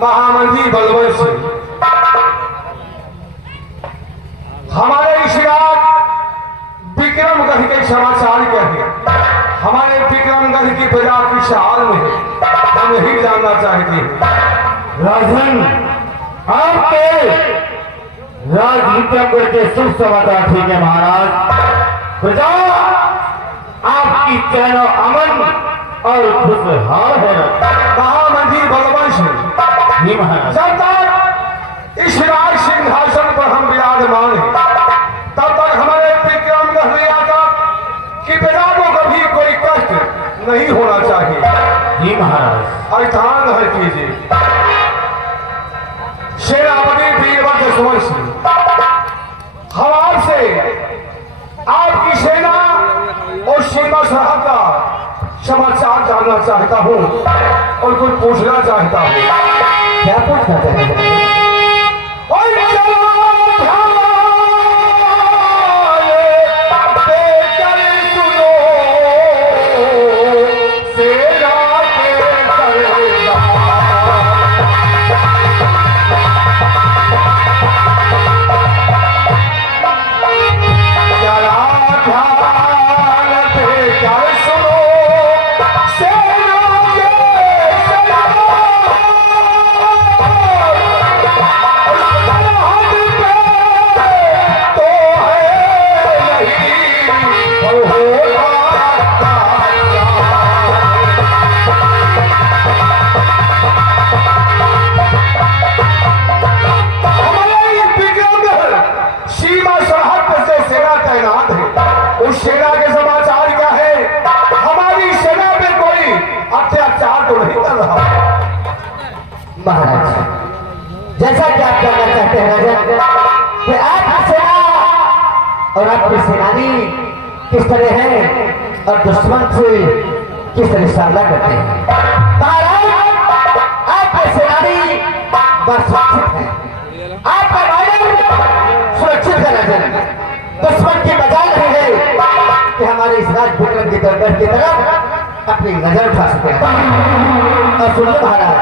महामंत्री बलवंत सिंह हमारे ऋषिराज विक्रमगढ़ के समाचार क्या है? हमारे विक्रमगढ़ की प्रजा किस हाल में है, हम यही जानना चाहते हैं। राजन, आपके राज विक्रमगढ़ के शुभ समाचार ठीक है महाराज। प्रजा आपकी चैन अमन और खुशहाल है। महामंत्री बलवंत सिंह जी महाराज, जब तक इस राज सिंहासन पर हम विराजमान हैं, तब तक हमारे विक्रमगढ़ की प्रजा को कभी कोई कष्ट नहीं होना चाहिए। जी महाराज, अर्थान है कीजिए। सेनापति वीरभद्र सुमन सिंह, हम आपसे आपकी सेना और सीमा सरहद का समाचार जानना चाहता हूँ और कुछ पूछना चाहता हूँ। क्या पूछना चाहते हैं? सेना के समाचार क्या है? हमारी सेना पे कोई अत्याचार तो नहीं कर रहा? महाराज, जैसा कि आप जानना चाहते हैं राजा कि आपकी सेना और आपके सेनानी किस तरह हैं और दुश्मन से किस तरह सामना करते हैं। महाराज, आपके सेनानी बस सुरक्षित है, आपका राजा सुरक्षित है राजा। दुश्मन की मजाल नहीं है कि हमारे इस राज विक्रम की तरफ अपनी नजर उठा सके। और सुन लो महाराज,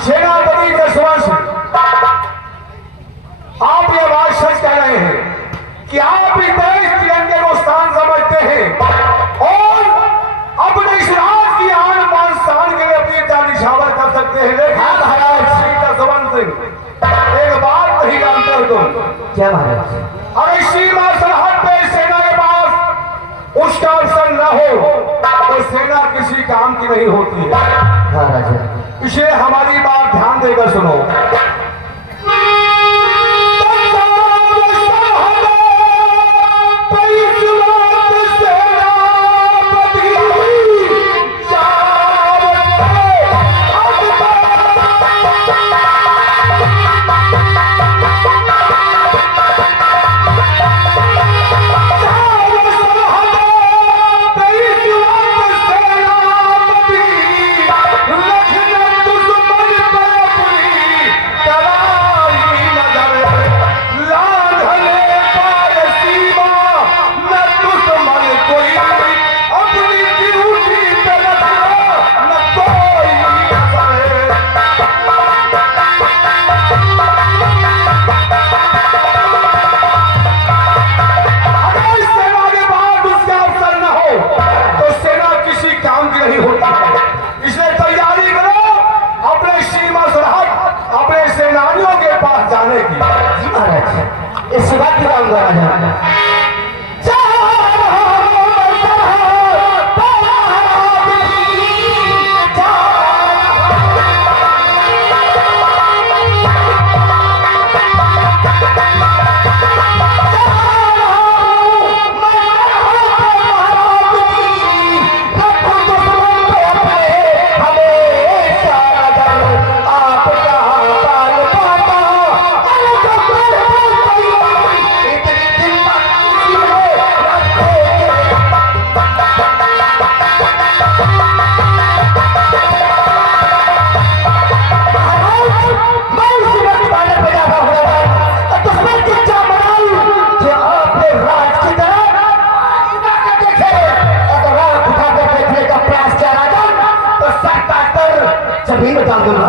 सेनापति जसवंत सिंह, आप ये बात सच कह रहे हैं कि आप भी देश तिरंगे को स्थान समझते हैं और अपने इस राज की आन बान स्थान के लिए अपनी जान निछावर कर सकते हैं। लेकिन जसवंत सिंह, एक बात नहीं जानते हो तुम? क्या महाराज? अरे सीमा सरहद पे सेना के पास उसका अवसर न हो तो सेना किसी काम की नहीं होती है। हाँ राजा, इसे हमारी बात ध्यान देकर सुनो। अच्छा इस बात की बात राजा सभी बता दूंगा।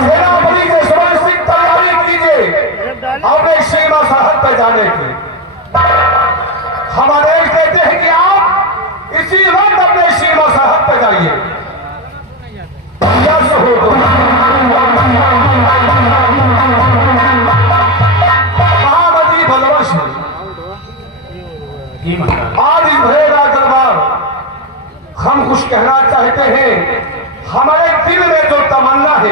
सेनापति के सुनिश्चित तैयारी कीजिए अपने सीमा सरहद पर जाने की। हम आदेश देते हैं कि आप इसी वक्त अपने सीमा सरहद पर जाइए। यश हो तो महामती बलवश आज इस भरेगा दरबार हम कुछ कहना चाहते हैं। हमारे दिल में जो तमन्ना है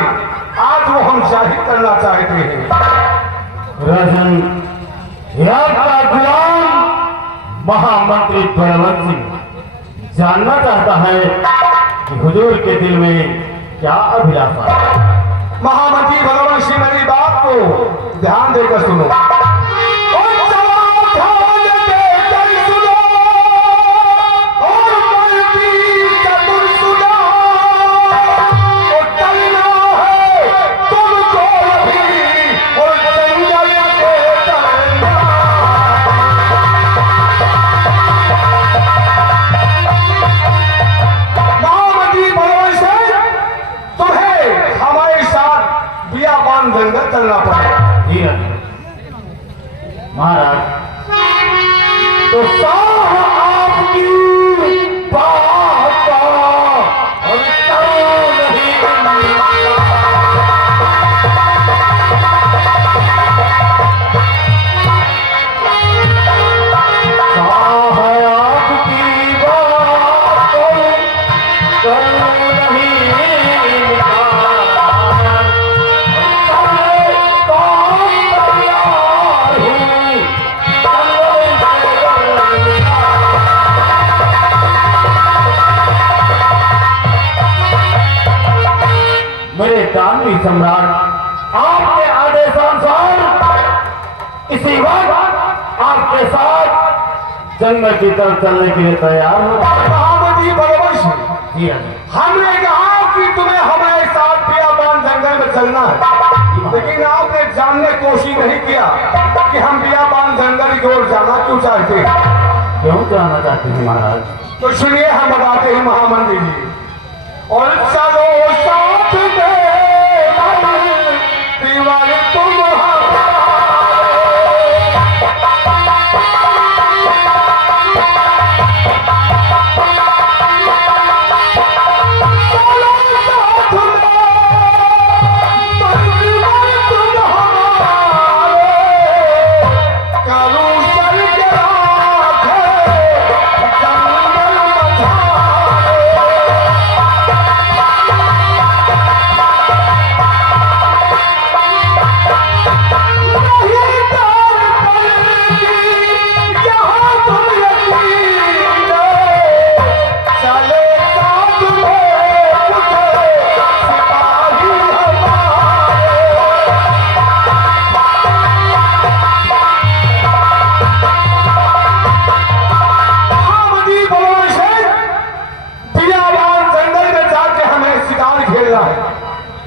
आज वो हम जाहिर करना चाहते हैं। राजन आपका गुलाम महामंत्री बलवंत सिंह जानना चाहता है कि हुजूर के दिल में क्या अभिलाषा है। महामंत्री बलवंत सिंह मेरी बात को ध्यान देकर सुनो। जंगल चलना पड़ेगा। महाराज तो आपकी बात का दानवी सम्राट आपके आदेशानुसार इसी वक्त आपके साथ जंगल की तरफ चलने के लिए तैयार हो। महामती बलवंत सिंह हमने कहा कि तुम्हें हमारे साथ बियाबान जंगल में चलना है, लेकिन आपने जानने की कोशिश नहीं किया कि हम बियाबान जंगल की ओर जाना क्यों चाहते हैं। क्यों जाना चाहते हैं महाराज? तो सुनिए हम बताते हैं महामंत्री जी। और चलो साथ में दीवार तुम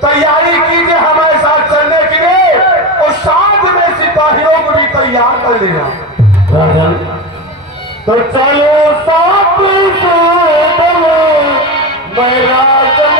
तैयारी कीजिए हमारे साथ चलने के लिए और साथ में सिपाहियों को भी तैयार कर लेना। राजन तो चलो साथ मैं राजन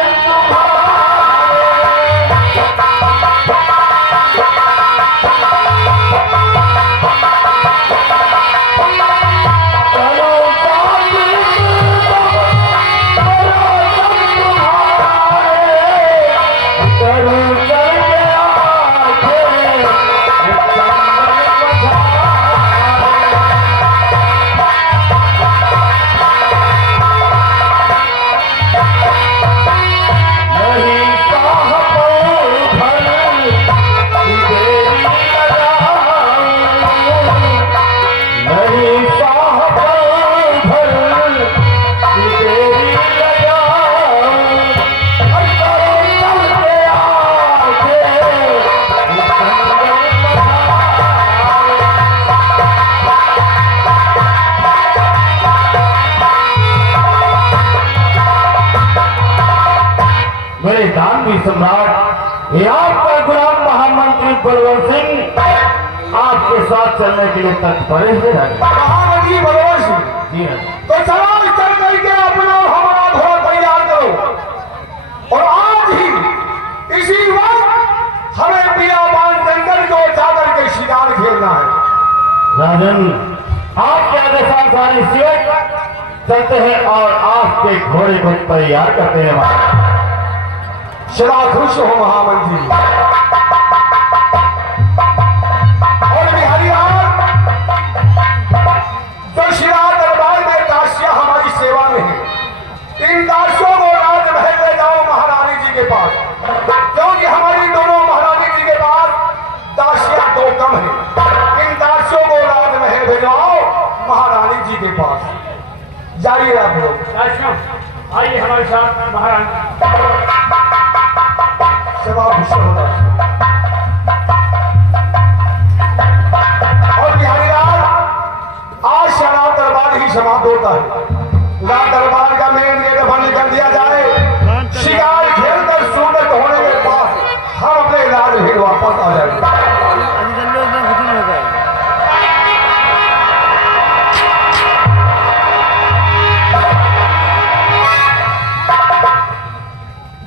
सम्राट ये आपका गुलाम महामंत्री बलवंत सिंह आपके साथ चलने के लिए तत्पर है महामंत्री बलवंत सिंह, जी हाँ। तो चलो चल करके अपना हमारा घोड़ा तैयार करो और आज ही इसी वक्त हमें बियाबान जंगल को जाकर के शिकार खेलना है। राजन आपके आदेशानुसार इसी वक्त चलते हैं और आपके घोड़े को तैयार करते हैं। सदा खुश हो महामंत्री। और बिहारी लाल, जो शिरा दरबार में दासियां हमारी सेवा में है, इन दासियों को राजमहल ले जाओ महारानी जी के पास, क्योंकि हमारी दोनों महारानी जी के पास दासियां दो कम है। इन दासियों को राजमहल भेजाओ महारानी जी के पास। जाइए आप लोग, आइए हमारे साथ महाराज। सेवा खुश होगा। और बिहारी लाल, आज शराब दरबार ही समाप्त होता है। लाल दरबार का मेन गेट बंद कर दिया जाए